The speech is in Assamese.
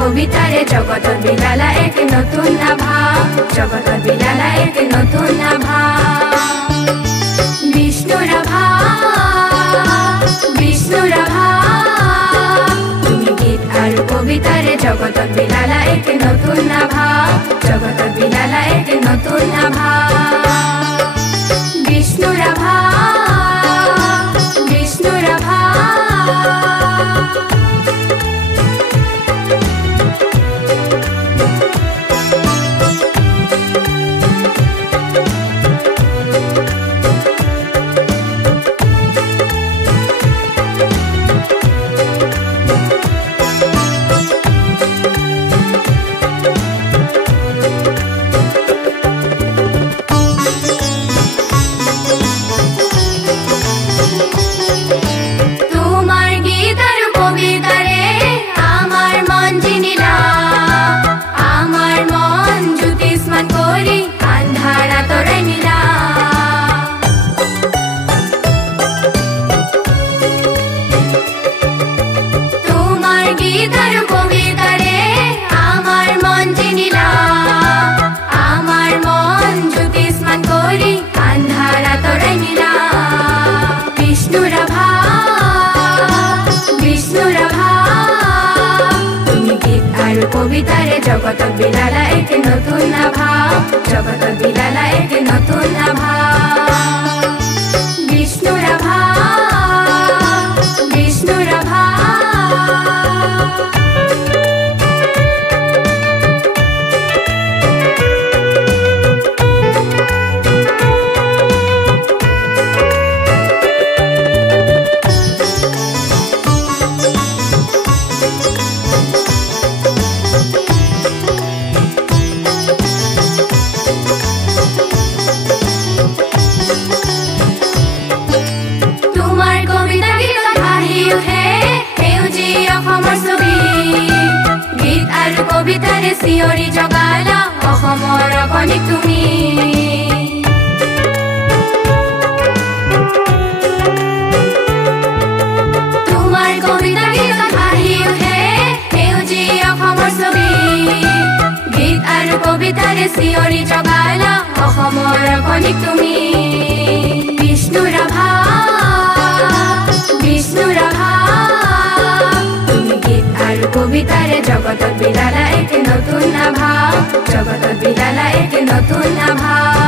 কবিতাৰে জগতত বিলালা এক নতুন আভা জগতত বিলালা এক নতুন আভা বিষ্ণুৰ আভা বিষ্ণুৰ আভা তুমি গীত আৰু কবিতাৰে জগতত বিলালা এক নতুন আভা জগতত বিলালা এক নতুন আভা বিষ্ণুৰ আভা বিষ্ণুৰ আভা কবিতাৰে জগতত বিলালা এক নতুন আভা জগতত বিলালা এক নতুন আভা বিষ্ণুৰ আভা বিষ্ণুৰ আভা কবিতাৰে চিঞৰি জগালা অসমৰ কণিক তুমি তোমাৰ কবিতা গীত আহি উঠে সেউজীয়া অসমৰ ছবি গীত আৰু কবিতাৰে চিঞৰি জগালা অসমৰ কণিক তুমি বিষ্ণুৰ আভা বিষ্ণুৰ আভা কবিতাৰে জগতত বিলালা এক নতুন আভা জগতত বিলালা এক নতুন আভা